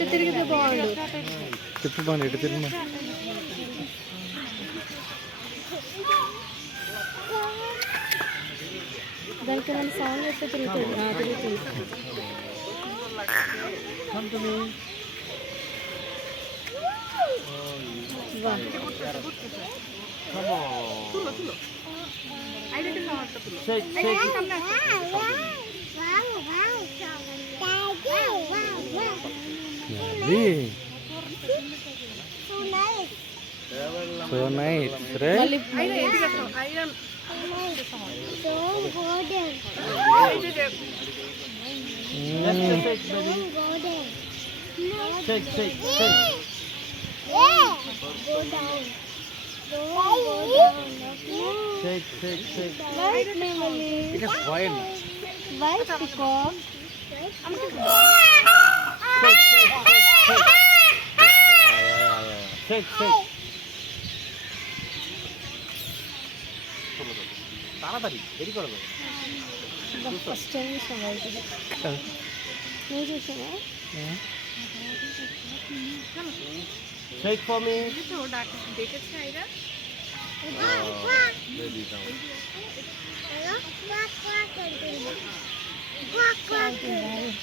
ఇటు తిరిగితే బాగుండు. తిప్పు బాగా ఇటు తిరుగు. దానికి మన సాంగ్ ఎట్లా తిరుగుతుంది? తిరుగుతుంది. వా. So nice, right? మళ్ళీ It is fine. White peacock. তাড়াতাড়ি দেরি করবে। ఫస్ట్ టైం చూసాను వైట్. నువ్వు చూసావా? Shake for me. Quack, quack, quack.